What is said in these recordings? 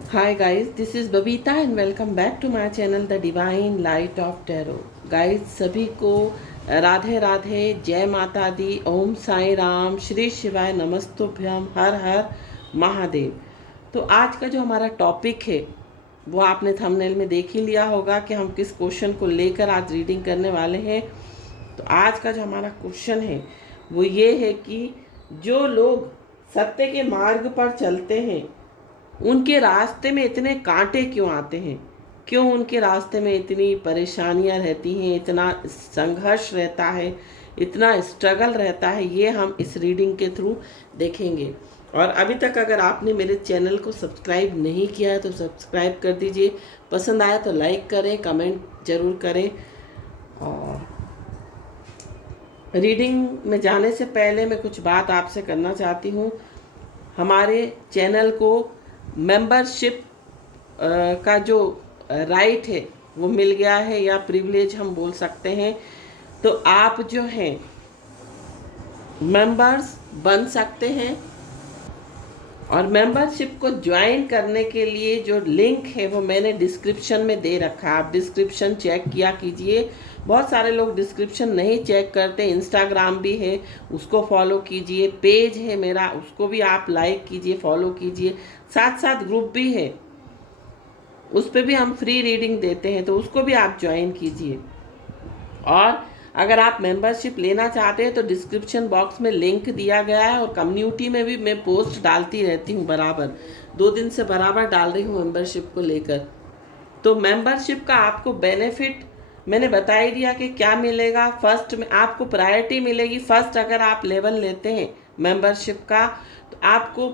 Hi guys, this is Babita and welcome back to my channel The Divine Light of Tarot. Guys, सभी को राधे राधे, जय माता दी, ओम साई राम, श्री शिवाय, नमस्तुभ्यम, हर हर महादेव। तो आज का जो हमारा टॉपिक है वो आपने थंबनेल में देख ही लिया होगा कि हम किस क्वेश्चन को लेकर आज रीडिंग करने वाले हैं। तो आज का जो हमारा क्वेश्चन है वो ये है कि जो लोग सत्य के मार्ग पर चलते हैं उनके रास्ते में इतने कांटे क्यों आते हैं, क्यों उनके रास्ते में इतनी परेशानियां रहती हैं, इतना संघर्ष रहता है, इतना स्ट्रगल रहता है, ये हम इस रीडिंग के थ्रू देखेंगे। और अभी तक अगर आपने मेरे चैनल को सब्सक्राइब नहीं किया है तो सब्सक्राइब कर दीजिए, पसंद आया तो लाइक करें, कमेंट ज़रूर करें। और रीडिंग में जाने से पहले मैं कुछ बात आपसे करना चाहती हूँ। हमारे चैनल को मेंबरशिप का जो राइट है वो मिल गया है, या प्रिविलेज हम बोल सकते हैं। तो आप जो हैं मेंबर्स बन सकते हैं, और मेंबरशिप को ज्वाइन करने के लिए जो लिंक है वो मैंने डिस्क्रिप्शन में दे रखा है। आप डिस्क्रिप्शन चेक किया कीजिए। बहुत सारे लोग डिस्क्रिप्शन नहीं चेक करते। इंस्टाग्राम भी है, उसको फॉलो कीजिए। पेज है मेरा, उसको भी आप लाइक कीजिए, फॉलो कीजिए। साथ साथ ग्रुप भी है, उस पर भी हम फ्री रीडिंग देते हैं, तो उसको भी आप ज्वाइन कीजिए। और अगर आप मेंबरशिप लेना चाहते हैं तो डिस्क्रिप्शन बॉक्स में लिंक दिया गया है, और कम्युनिटी में भी मैं पोस्ट डालती रहती हूँ बराबर, 2 दिन से बराबर डाल रही हूँ मेंबरशिप को लेकर। तो मेंबरशिप का आपको बेनिफिट मैंने बता ही दिया कि क्या मिलेगा। फर्स्ट में आपको प्रायोरिटी मिलेगी। फर्स्ट अगर आप लेवल लेते हैं मेंबरशिप का तो आपको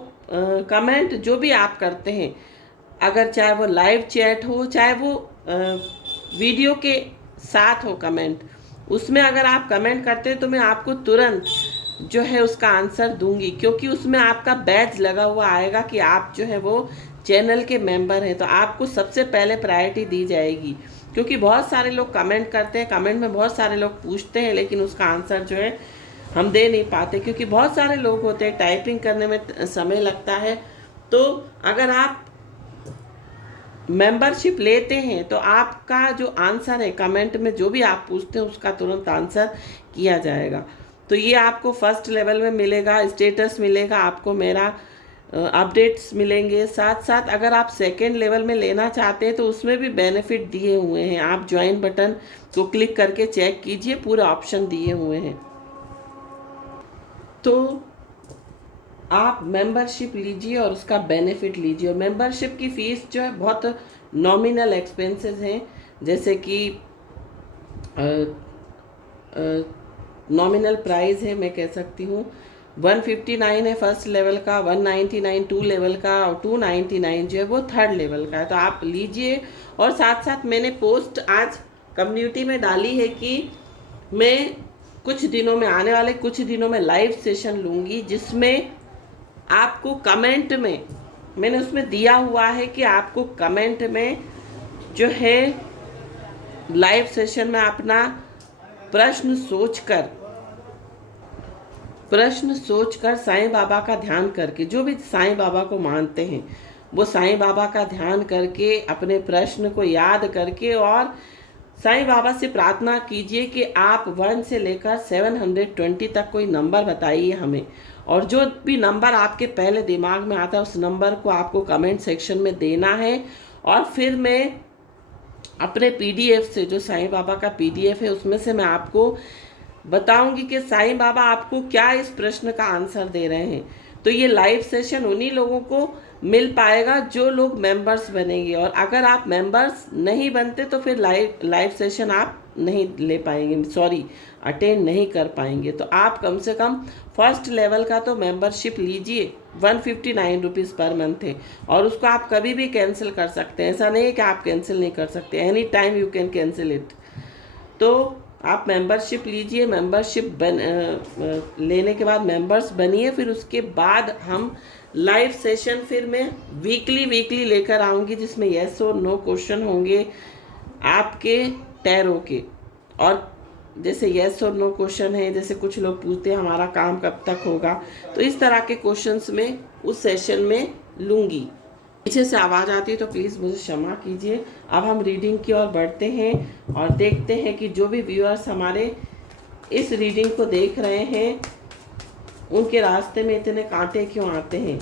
कमेंट जो भी आप करते हैं, अगर चाहे वो लाइव चैट हो, चाहे वो वीडियो के साथ हो कमेंट, उसमें अगर आप कमेंट करते हैं तो मैं आपको तुरंत जो है उसका आंसर दूंगी, क्योंकि उसमें आपका बैज लगा हुआ आएगा कि आप जो है वो चैनल के मेंबर हैं। तो आपको सबसे पहले प्रायोरिटी दी जाएगी, क्योंकि बहुत सारे लोग कमेंट करते हैं, कमेंट में बहुत सारे लोग पूछते हैं, लेकिन उसका आंसर जो है हम दे नहीं पाते, क्योंकि बहुत सारे लोग होते हैं, टाइपिंग करने में समय लगता है। तो अगर आप मेंबरशिप लेते हैं तो आपका जो आंसर है कमेंट में जो भी आप पूछते हैं उसका तुरंत आंसर किया जाएगा। तो ये आपको फर्स्ट लेवल में मिलेगा, स्टेटस मिलेगा, आपको मेरा अपडेट्स मिलेंगे। साथ साथ अगर आप सेकेंड लेवल में लेना चाहते हैं तो उसमें भी बेनिफिट दिए हुए हैं। आप ज्वाइन बटन को क्लिक करके चेक कीजिए, पूरे ऑप्शन दिए हुए हैं। तो आप मेंबरशिप लीजिए और उसका बेनिफिट लीजिए। और मेंबरशिप की फ़ीस जो है बहुत नॉमिनल एक्सपेंसेस हैं, जैसे कि नॉमिनल प्राइस है, मैं कह सकती हूँ 159 है फर्स्ट लेवल का, 199 टू लेवल का, और 299 जो है वो थर्ड लेवल का है। तो आप लीजिए। और साथ साथ मैंने पोस्ट आज कम्युनिटी में डाली है कि मैं कुछ दिनों में, आने वाले कुछ दिनों में लाइव सेशन लूँगी, जिसमें आपको कमेंट में, मैंने उसमें दिया हुआ है कि आपको कमेंट में जो है लाइव सेशन में अपना प्रश्न सोचकर साईं बाबा का ध्यान करके, जो भी साईं बाबा को मानते हैं वो साईं बाबा का ध्यान करके, अपने प्रश्न को याद करके, और साईं बाबा से प्रार्थना कीजिए कि आप 1 से लेकर 720 तक कोई नंबर बताइए हमें, और जो भी नंबर आपके पहले दिमाग में आता है उस नंबर को आपको कमेंट सेक्शन में देना है। और फिर मैं अपने पीडीएफ से, जो साईं बाबा का पीडीएफ है, उसमें से मैं आपको बताऊंगी कि साईं बाबा आपको क्या इस प्रश्न का आंसर दे रहे हैं। तो ये लाइव सेशन उन्हीं लोगों को मिल पाएगा जो लोग मेंबर्स बनेंगे, और अगर आप मेंबर्स नहीं बनते तो फिर लाइव सेशन आप नहीं ले पाएंगे, सॉरी अटेंड नहीं कर पाएंगे। तो आप कम से कम फर्स्ट लेवल का तो मेंबरशिप लीजिए, 159 रुपीज़ पर मंथ है, और उसको आप कभी भी कैंसिल कर सकते हैं। ऐसा नहीं है कि आप कैंसिल नहीं कर सकते, any time you can cancel it. तो आप मेंबरशिप लीजिए। मेंबरशिप लेने के बाद मेंबर्स बनिए, फिर उसके बाद हम लाइव सेशन फिर मैं वीकली लेकर आऊँगी, जिसमें येस और नो क्वेश्चन होंगे आपके टैरो के। और जैसे येस और नो क्वेश्चन है, जैसे कुछ लोग पूछते हैं हमारा काम कब तक होगा, तो इस तरह के क्वेश्चंस में उस सेशन में लूँगी। पीछे से आवाज़ आती है तो प्लीज़ मुझे क्षमा कीजिए। अब हम रीडिंग की ओर बढ़ते हैं और देखते हैं कि जो भी व्यूअर्स हमारे इस रीडिंग को देख रहे हैं उनके रास्ते में इतने कांटे क्यों आते हैं।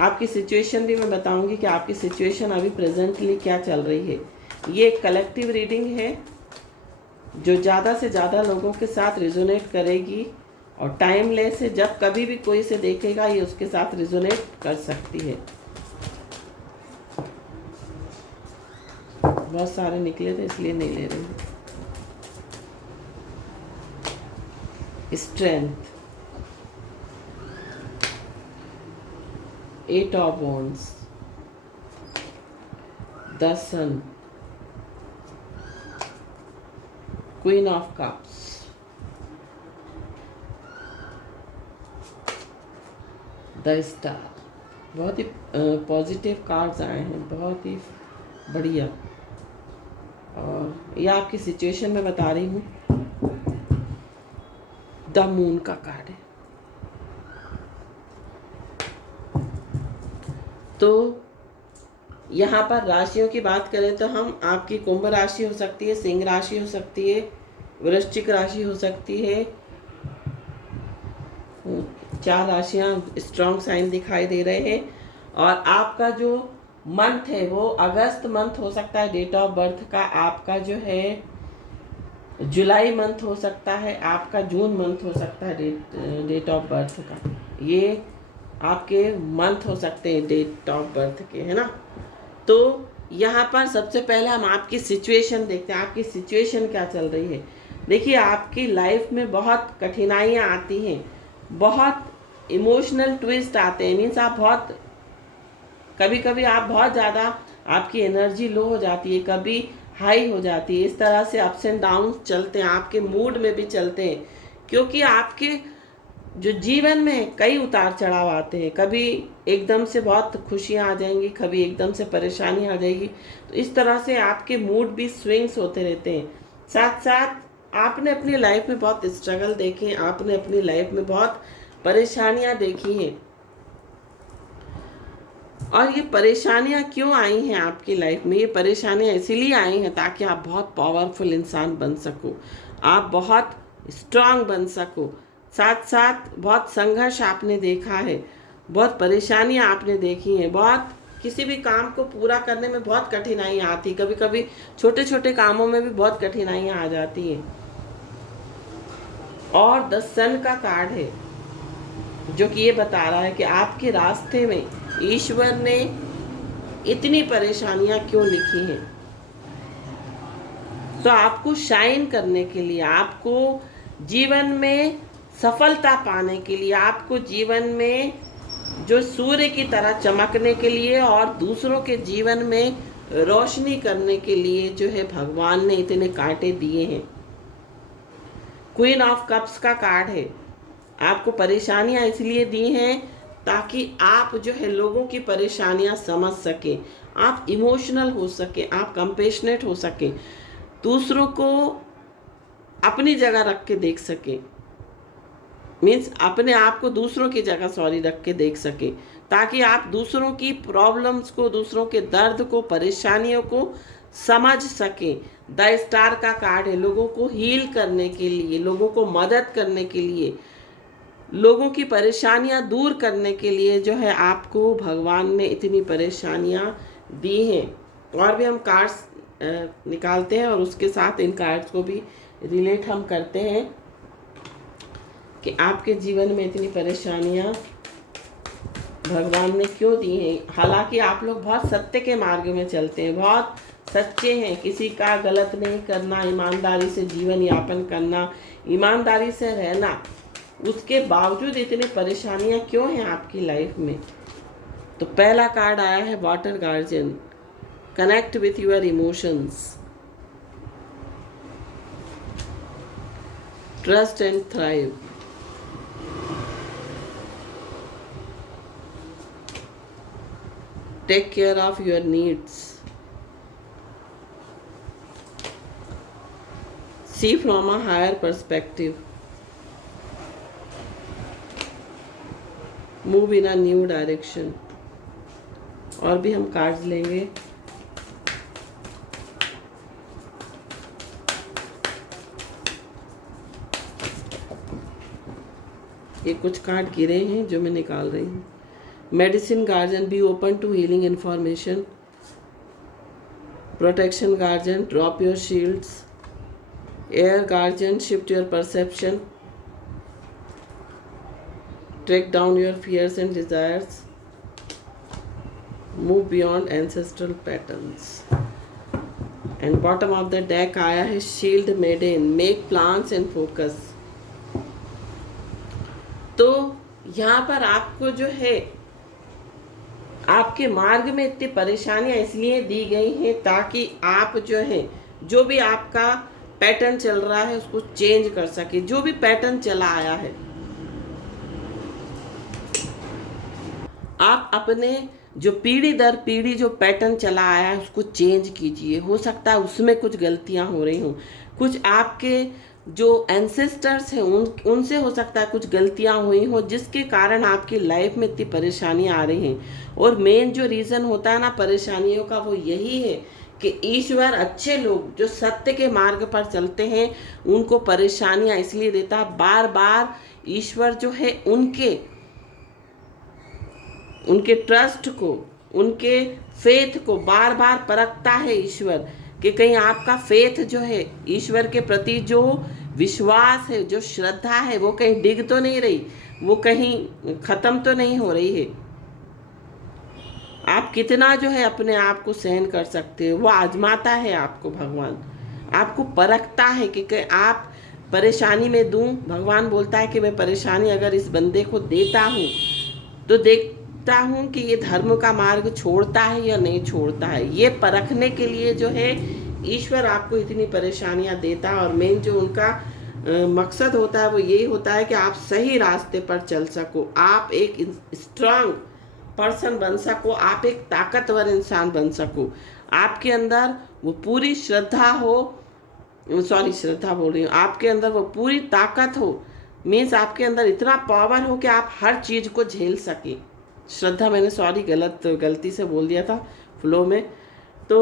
आपकी सिचुएशन भी मैं बताऊंगी कि आपकी सिचुएशन अभी प्रेजेंटली क्या चल रही है। ये एक कलेक्टिव रीडिंग है जो ज़्यादा से ज़्यादा लोगों के साथ रिजोनेट करेगी और टाइमलेस है। जब कभी भी कोई इसे देखेगा ये उसके साथ रिजोनेट कर सकती है। बहुत सारे निकले थे इसलिए नहीं ले रही हूँ। Strength, 8 of Wands, the Sun, Queen of Cups, the star. बहुत ही पॉजिटिव कार्ड्स आए हैं, बहुत ही बढ़िया। और ये आपकी सिचुएशन में बता रही हूँ। द मून का कार्ड है। तो यहाँ पर राशियों की बात करें तो हम आपकी कुंभ राशि हो सकती है, सिंह राशि हो सकती है, वृश्चिक राशि हो सकती है। 4 राशियाँ स्ट्रॉन्ग साइन दिखाई दे रहे हैं। और आपका जो मंथ है वो अगस्त मंथ हो सकता है डेट ऑफ बर्थ का, आपका जो है जुलाई मंथ हो सकता है, आपका जून मंथ हो सकता है डेट ऑफ बर्थ का। ये आपके मंथ हो सकते हैं डेट ऑफ बर्थ के, है ना। तो यहाँ पर सबसे पहले हम आपकी सिचुएशन देखते हैं। आपकी सिचुएशन क्या चल रही है। देखिए आपकी लाइफ में बहुत कठिनाइयाँ आती हैं, बहुत इमोशनल ट्विस्ट आते हैं। मीन्स आप बहुत कभी कभी आप बहुत ज़्यादा आपकी एनर्जी लो हो जाती है, कभी हाई हो जाती है। इस तरह से अप्स एंड डाउन चलते हैं, आपके मूड में भी चलते हैं। क्योंकि आपके जो जीवन में कई उतार चढ़ाव आते हैं। कभी एकदम से बहुत खुशियाँ आ जाएंगी, कभी एकदम से परेशानी आ जाएगी। तो इस तरह से आपके मूड भी स्विंग्स होते रहते हैं। साथ साथ आपने अपनी लाइफ में बहुत स्ट्रगल देखे हैं, आपने अपनी लाइफ में बहुत परेशानियाँ देखी हैं। और ये परेशानियाँ क्यों आई हैं आपकी लाइफ में? ये परेशानियाँ इसीलिए आई हैं ताकि आप बहुत पावरफुल इंसान बन सको, आप बहुत स्ट्रांग बन सको। साथ साथ बहुत संघर्ष आपने देखा है, बहुत परेशानियाँ आपने देखी हैं, बहुत किसी भी काम को पूरा करने में बहुत कठिनाइयाँ आती, कभी कभी छोटे छोटे कामों में भी बहुत कठिनाइयाँ आ जाती हैं। और द सन का कार्ड है जो कि ये बता रहा है कि आपके रास्ते में ईश्वर ने इतनी परेशानियां क्यों लिखी हैं। तो आपको शाइन करने के लिए, आपको जीवन में सफलता पाने के लिए, आपको जीवन में जो सूर्य की तरह चमकने के लिए और दूसरों के जीवन में रोशनी करने के लिए जो है भगवान ने इतने कांटे दिए हैं। क्वीन ऑफ कप्स का कार्ड है। आपको परेशानियां इसलिए दी हैं ताकि आप जो है लोगों की परेशानियां समझ सकें, आप इमोशनल हो सके, आप कंपेशनेट हो सके, दूसरों को अपनी जगह रख के देख सके। मीन्स अपने आप को दूसरों की जगह रख के देख सके, ताकि आप दूसरों की प्रॉब्लम्स को, दूसरों के दर्द को, परेशानियों को समझ सके। द स्टार का कार्ड है। लोगों को हील करने के लिए, लोगों को मदद करने के लिए, लोगों की परेशानियां दूर करने के लिए जो है आपको भगवान ने इतनी परेशानियां दी हैं। और भी हम कार्ड्स निकालते हैं और उसके साथ इन कार्ड्स को भी रिलेट हम करते हैं कि आपके जीवन में इतनी परेशानियां भगवान ने क्यों दी हैं। हालांकि आप लोग बहुत सत्य के मार्ग में चलते हैं, बहुत सच्चे हैं, किसी का गलत नहीं करना, ईमानदारी से जीवन यापन करना, ईमानदारी से रहना। उसके बावजूद इतनी परेशानियां क्यों हैं आपकी लाइफ में? तो पहला कार्ड आया है water guardian. Connect with your emotions, trust and thrive. Take care of your needs, see from a higher perspective, move in a new direction, और भी हम कार्ड्स लेंगे। ये कुछ कार्ड गिरे हैं जो मैं निकाल रही हूँ। Medicine guardian, be open to healing information. Protection guardian, drop your shields. Air guardian, shift your perception. Track down your fears and desires. Move beyond ancestral patterns. And bottom of the deck आया है shield maiden, make plans and focus. तो यहाँ पर आपको जो है आपके मार्ग में इतनी परेशानियां इसलिए दी गई हैं ताकि आप जो है जो भी आपका पैटर्न चल रहा है उसको चेंज कर सके। जो भी पैटर्न चला आया है आप अपने जो पीढ़ी दर पीढ़ी जो पैटर्न चला आया है उसको चेंज कीजिए। हो सकता है उसमें कुछ गलतियां हो रही हों, कुछ आपके जो एंसेस्टर्स हैं उनसे हो सकता है कुछ गलतियां हुई हो जिसके कारण आपकी लाइफ में इतनी परेशानियां आ रही हैं। और मेन जो रीज़न होता है ना परेशानियों का वो यही है कि ईश्वर अच्छे लोग जो सत्य के मार्ग पर चलते हैं उनको परेशानियां इसलिए देता है। बार बार ईश्वर जो है उनके ट्रस्ट को, उनके फेथ को बार बार परखता है ईश्वर कि कहीं आपका फेथ जो है ईश्वर के प्रति जो विश्वास है, जो श्रद्धा है वो कहीं डिग तो नहीं रही, वो कहीं खत्म तो नहीं हो रही है। आप कितना जो है अपने आप को सहन कर सकते हो वो आजमाता है आपको भगवान, आपको परखता है कि आप परेशानी में दूं। भगवान बोलता है कि मैं परेशानी अगर इस बंदे को देता हूँ तो देखता हूँ कि ये धर्म का मार्ग छोड़ता है या नहीं छोड़ता है। ये परखने के लिए जो है ईश्वर आपको इतनी परेशानियां देता है। और मेन जो उनका मकसद होता है वो यही होता है कि आप सही रास्ते पर चल सको, आप एक स्ट्रांग पर्सन बन सको, आप एक ताकतवर इंसान बन सको, आपके अंदर वो पूरी श्रद्धा हो, श्रद्धा बोल रही हूँ, आपके अंदर वो पूरी ताकत हो। मीन्स आपके अंदर इतना पावर हो कि आप हर चीज़ को झेल सके। श्रद्धा मैंने गलती से बोल दिया था फ्लो में। तो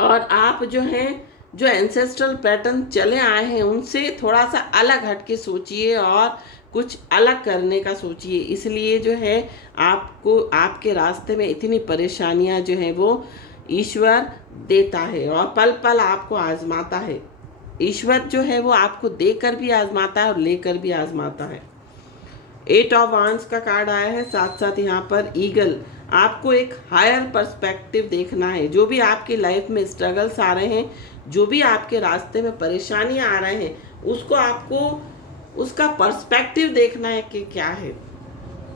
और आप जो हैं जो एंसेस्ट्रल पैटर्न चले आए हैं उनसे थोड़ा सा अलग हट के सोचिए और कुछ अलग करने का सोचिए। इसलिए जो है आपको आपके रास्ते में इतनी परेशानियां जो हैं वो ईश्वर देता है और पल पल आपको आजमाता है। ईश्वर जो है वो आपको देकर भी आजमाता है और लेकर भी आजमाता है। 8 ऑफ वांड्स का कार्ड आया है, साथ साथ यहाँ पर ईगल। आपको एक हायर पर्सपेक्टिव देखना है। जो भी आपकी लाइफ में स्ट्रगल्स आ रहे हैं, जो भी आपके रास्ते में परेशानियां आ रहे हैं, उसको आपको उसका पर्सपेक्टिव देखना है कि क्या है।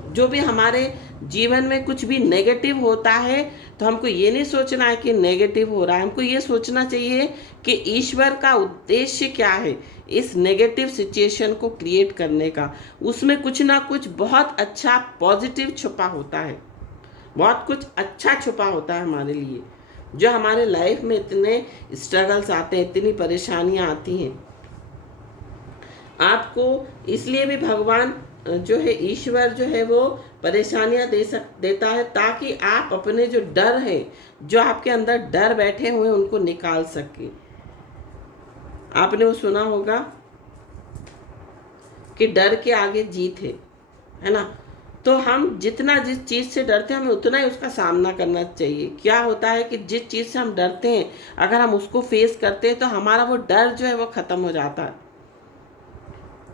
जो भी हमारे जीवन में कुछ भी नेगेटिव होता है तो हमको ये नहीं सोचना है कि नेगेटिव हो रहा है, हमको ये सोचना चाहिए कि ईश्वर का उद्देश्य क्या है इस नेगेटिव सिचुएशन को क्रिएट करने का। उसमें कुछ ना कुछ बहुत अच्छा पॉजिटिव छुपा होता है, बहुत कुछ अच्छा छुपा होता है हमारे लिए। जो हमारे लाइफ में इतने स्ट्रगल्स आते हैं, इतनी परेशानियां आती हैं, आपको इसलिए भी भगवान जो है ईश्वर जो है वो परेशानियां देता है ताकि आप अपने जो डर है, जो आपके अंदर डर बैठे हुए हैं उनको निकाल सके। आपने वो सुना होगा कि डर के आगे जीत है ना। तो हम जितना जिस चीज़ से डरते हैं हमें उतना ही उसका सामना करना चाहिए। क्या होता है कि जिस चीज़ से हम डरते हैं अगर हम उसको फेस करते हैं तो हमारा वो डर जो है वो ख़त्म हो जाता है।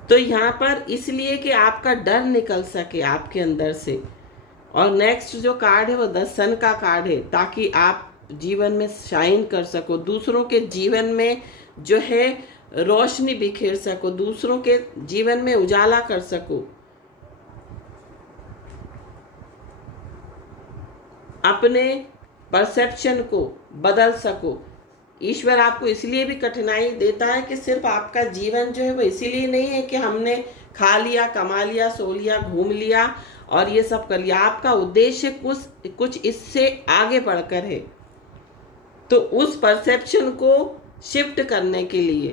तो यहाँ पर इसलिए कि आपका डर निकल सके आपके अंदर से। और नेक्स्ट जो कार्ड है वो 10 सन का कार्ड है, ताकि आप जीवन में शाइन कर सको, दूसरों के जीवन में जो है रोशनी बिखेर सको, दूसरों के जीवन में उजाला कर सको, अपने परसेप्शन को बदल सको। ईश्वर आपको इसलिए भी कठिनाई देता है कि सिर्फ आपका जीवन जो है वो इसीलिए नहीं है कि हमने खा लिया, कमा लिया, सो लिया, घूम लिया और ये सब कर लिया। आपका उद्देश्य कुछ इससे आगे बढ़कर है। तो उस परसेप्शन को शिफ्ट करने के लिए,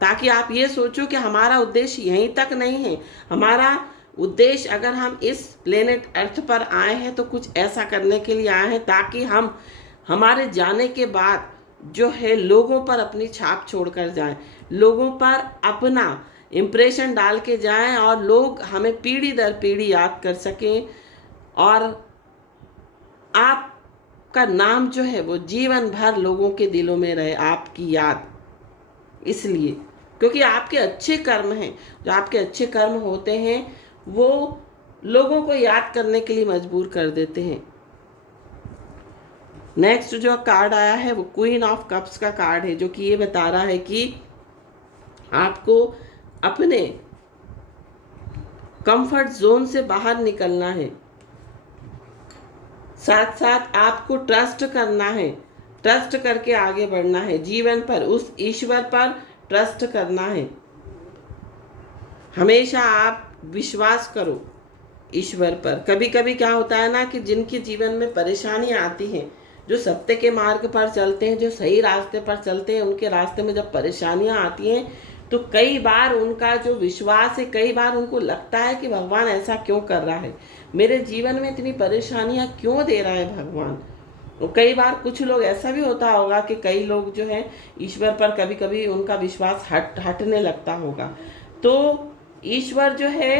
ताकि आप ये सोचो कि हमारा उद्देश्य यहीं तक नहीं है, हमारा उद्देश्य, अगर हम इस प्लेनेट अर्थ पर आए हैं तो कुछ ऐसा करने के लिए आए हैं ताकि हम हमारे जाने के बाद जो है लोगों पर अपनी छाप छोड़कर जाएं, लोगों पर अपना इम्प्रेशन डाल के जाएं और लोग हमें पीढ़ी दर पीढ़ी याद कर सकें और आपका नाम जो है वो जीवन भर लोगों के दिलों में रहे, आपकी याद। इसलिए क्योंकि आपके अच्छे कर्म हैं, जो आपके अच्छे कर्म होते हैं वो लोगों को याद करने के लिए मजबूर कर देते हैं। नेक्स्ट जो कार्ड आया है वो क्वीन ऑफ कप्स का कार्ड है, जो कि ये बता रहा है कि आपको अपने कंफर्ट जोन से बाहर निकलना है, साथ साथ आपको ट्रस्ट करना है, ट्रस्ट करके आगे बढ़ना है जीवन पर, उस ईश्वर पर ट्रस्ट करना है। हमेशा आप विश्वास करो ईश्वर पर। कभी कभी क्या होता है ना कि जिनके जीवन में परेशानियां आती हैं, जो सत्य के मार्ग पर चलते हैं, जो सही रास्ते पर चलते हैं, उनके रास्ते में जब परेशानियां आती हैं तो कई बार उनका जो विश्वास है, कई बार उनको लगता है कि भगवान ऐसा क्यों कर रहा है, मेरे जीवन में इतनी परेशानियां क्यों दे रहा है भगवान। तो कई बार कुछ लोग ऐसा भी होता होगा कि कई लोग जो है ईश्वर पर कभी कभी उनका विश्वास हटने लगता होगा। तो ईश्वर जो है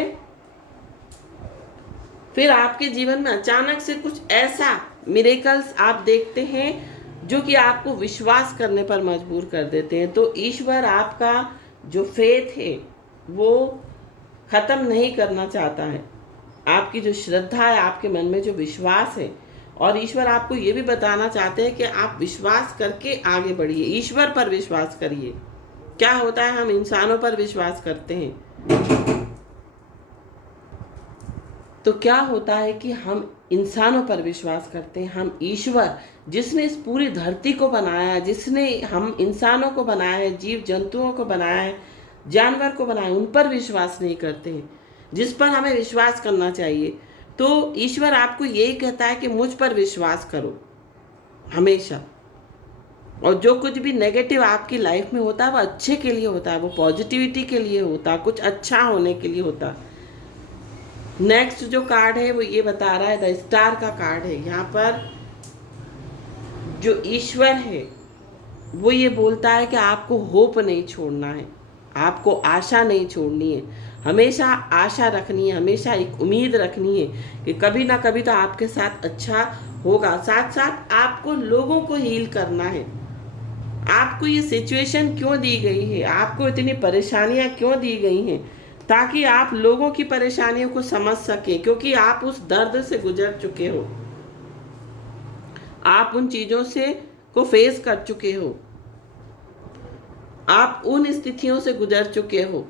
फिर आपके जीवन में अचानक से कुछ ऐसा मिरेकल्स आप देखते हैं जो कि आपको विश्वास करने पर मजबूर कर देते हैं। तो ईश्वर आपका जो फेथ है वो ख़त्म नहीं करना चाहता है, आपकी जो श्रद्धा है, आपके मन में जो विश्वास है, और ईश्वर आपको ये भी बताना चाहते हैं कि आप विश्वास करके आगे बढ़िए, ईश्वर पर विश्वास करिए। क्या होता है, हम इंसानों पर विश्वास करते हैं तो क्या होता है कि हम इंसानों पर विश्वास करते हैं, हम ईश्वर जिसने इस पूरी धरती को बनाया है, जिसने हम इंसानों को बनाया है, जीव जंतुओं को बनाया है, जानवर को बनाया है, उन पर विश्वास नहीं करते हैं जिस पर हमें विश्वास करना चाहिए। तो ईश्वर आपको यही कहता है कि मुझ पर विश्वास करो हमेशा, और जो कुछ भी नेगेटिव आपकी लाइफ में होता है वो अच्छे के लिए होता है, वो पॉजिटिविटी के लिए होता है, कुछ अच्छा होने के लिए होता है। नेक्स्ट जो कार्ड है वो ये बता रहा है, द स्टार का कार्ड है। यहाँ पर जो ईश्वर है वो ये बोलता है कि आपको होप नहीं छोड़ना है, आपको आशा नहीं छोड़नी है, हमेशा आशा रखनी है, हमेशा एक उम्मीद रखनी है कि कभी ना कभी तो आपके साथ अच्छा होगा। साथ साथ आपको लोगों को हील करना है। आपको ये सिचुएशन क्यों दी गई है, आपको इतनी परेशानियां क्यों दी गई हैं, ताकि आप लोगों की परेशानियों को समझ सकें, क्योंकि आप उस दर्द से गुजर चुके हो, आप उन चीज़ों से को फेस कर चुके हो, आप उन स्थितियों से गुजर चुके हो,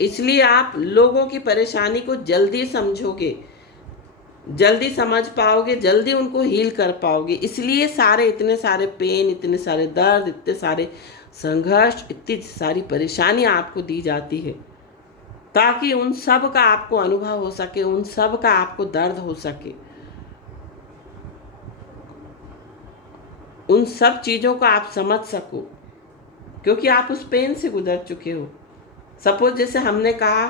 इसलिए आप लोगों की परेशानी को जल्दी समझोगे, जल्दी समझ पाओगे, जल्दी उनको हील कर पाओगे। इसलिए इतने सारे पेन, इतने सारे दर्द, इतने सारे संघर्ष, इतनी सारी परेशानियां आपको दी जाती है ताकि उन सब का आपको अनुभव हो सके, उन सब का आपको दर्द हो सके, उन सब चीज़ों को आप समझ सको, क्योंकि आप उस पेन से गुजर चुके हो। सपोज जैसे हमने कहा,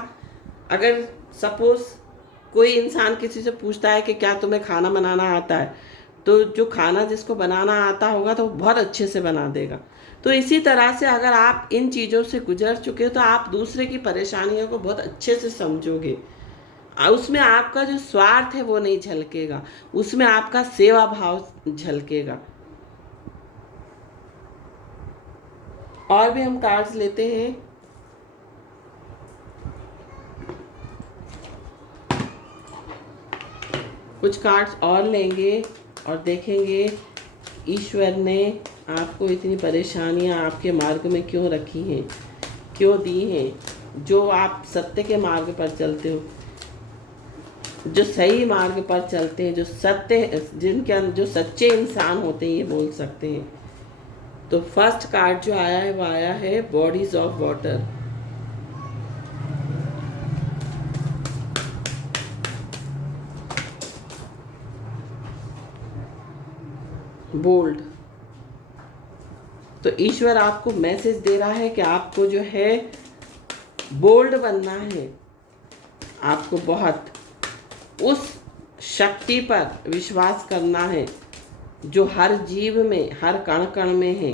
अगर सपोज कोई इंसान किसी से पूछता है कि क्या तुम्हें खाना बनाना आता है, तो जो खाना जिसको बनाना आता होगा तो वो बहुत अच्छे से बना देगा। तो इसी तरह से अगर आप इन चीज़ों से गुजर चुके हो तो आप दूसरे की परेशानियों को बहुत अच्छे से समझोगे, उसमें आपका जो स्वार्थ है वो नहीं झलकेगा, उसमें आपका सेवा भाव झलकेगा। और भी हम कार्ड्स लेते हैं। कुछ कार्ड्स और लेंगे और देखेंगे ईश्वर ने आपको इतनी परेशानियां आपके मार्ग में क्यों रखी हैं, क्यों दी हैं। जो आप सत्य के मार्ग पर चलते हो, जो सही मार्ग पर चलते हैं, जो सत्य जिनके जो सच्चे इंसान होते हैं, ये बोल सकते हैं। तो फर्स्ट कार्ड जो आया है वो आया है बॉडीज ऑफ वाटर। बोल्ड। तो ईश्वर आपको मैसेज दे रहा है कि आपको जो है बोल्ड बनना है, आपको बहुत उस शक्ति पर विश्वास करना है जो हर जीव में, हर कण कण में है।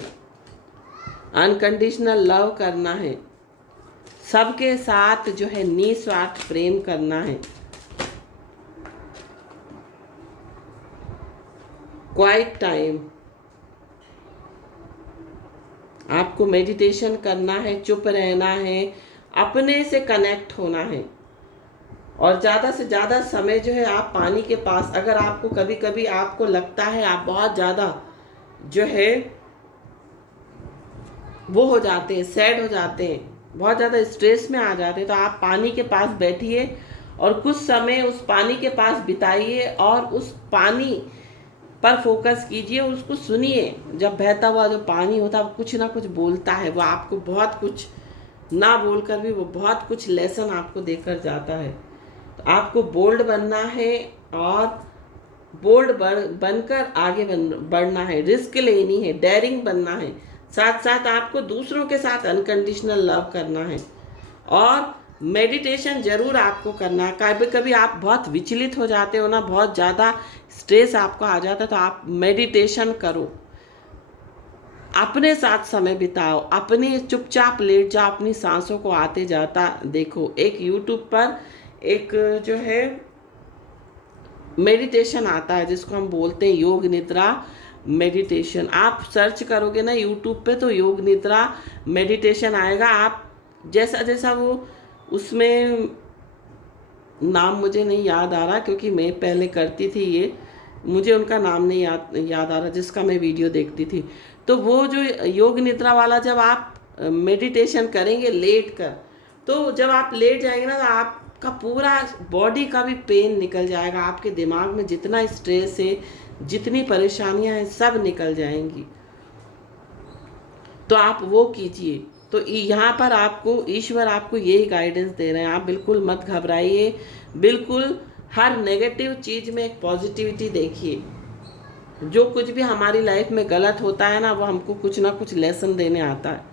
अनकंडीशनल लव करना है, सबके साथ जो है निस्वार्थ प्रेम करना है। क्वाइट टाइम, आपको मेडिटेशन करना है, चुप रहना है, अपने से कनेक्ट होना है। और ज़्यादा से ज़्यादा समय जो है आप पानी के पास, अगर आपको कभी कभी आपको लगता है आप बहुत ज़्यादा जो है वो हो जाते हैं, सैड हो जाते हैं, बहुत ज़्यादा स्ट्रेस में आ जाते हैं, तो आप पानी के पास बैठिए और कुछ समय उस पानी के पास बिताइए और उस पानी पर फोकस कीजिए, उसको सुनिए। जब बहता हुआ जो पानी होता है वो कुछ ना कुछ बोलता है, वो आपको बहुत कुछ, ना बोलकर भी वो बहुत कुछ लेसन आपको देकर जाता है। तो आपको बोल्ड बनना है और बोल्ड बनकर आगे बढ़ना है, रिस्क लेनी है, डेयरिंग बनना है। साथ साथ आपको दूसरों के साथ अनकंडीशनल लव करना है और मेडिटेशन जरूर आपको करना है। कभी कभी आप बहुत विचलित हो जाते हो ना, बहुत ज़्यादा स्ट्रेस आपको आ जाता है, तो आप मेडिटेशन करो, अपने साथ समय बिताओ, अपने चुपचाप लेट जाओ, अपनी सांसों को आते जाता देखो। एक यूट्यूब पर एक जो है मेडिटेशन आता है जिसको हम बोलते हैं योग निद्रा मेडिटेशन। आप सर्च करोगे ना यूट्यूब पे तो योग निद्रा मेडिटेशन आएगा। आप जैसा जैसा वो, उसमें नाम मुझे नहीं याद आ रहा क्योंकि मैं पहले करती थी ये, मुझे उनका नाम नहीं याद आ रहा जिसका मैं वीडियो देखती थी। तो वो जो योग निद्रा वाला जब आप मेडिटेशन करेंगे लेट कर, तो जब आप लेट जाएंगे ना तो आपका पूरा बॉडी का भी पेन निकल जाएगा, आपके दिमाग में जितना स्ट्रेस है, जितनी परेशानियां हैं, सब निकल जाएंगी। तो आप वो कीजिए। तो यहाँ पर आपको ईश्वर आपको यही गाइडेंस दे रहे हैं, आप बिल्कुल मत घबराइए, बिल्कुल हर नेगेटिव चीज़ में एक पॉजिटिविटी देखिए। जो कुछ भी हमारी लाइफ में गलत होता है ना, वो हमको कुछ ना कुछ लेसन देने आता है,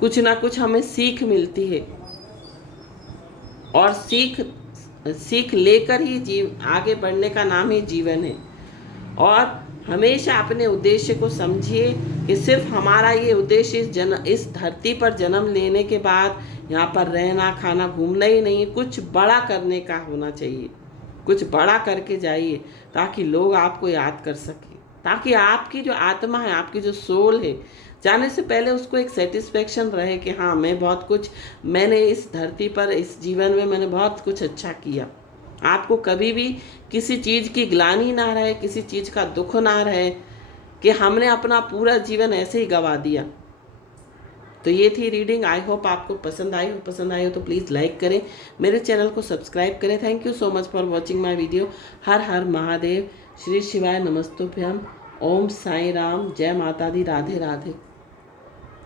कुछ ना कुछ हमें सीख मिलती है और सीख लेकर ही आगे बढ़ने का नाम ही जीवन है। और हमेशा अपने उद्देश्य को समझिए कि सिर्फ हमारा ये उद्देश्य इस धरती पर जन्म लेने के बाद यहाँ पर रहना, खाना, घूमना ही नहीं, कुछ बड़ा करने का होना चाहिए। कुछ बड़ा करके जाइए ताकि लोग आपको याद कर सकें, ताकि आपकी जो आत्मा है, आपकी जो सोल है, जाने से पहले उसको एक सेटिस्फेक्शन रहे कि हाँ मैंने इस धरती पर, इस जीवन में मैंने बहुत कुछ अच्छा किया। आपको कभी भी किसी चीज़ की ग्लानि ना रहे, किसी चीज़ का दुख ना रहे कि हमने अपना पूरा जीवन ऐसे ही गवा दिया। तो ये थी रीडिंग। आई होप आपको पसंद आई हो तो प्लीज़ लाइक करें, मेरे चैनल को सब्सक्राइब करें। Thank you so much for watching my video. हर हर महादेव, श्री शिवाय, नमस्तुभ्यम, ओम साई राम, जय माता दी, राधे राधे।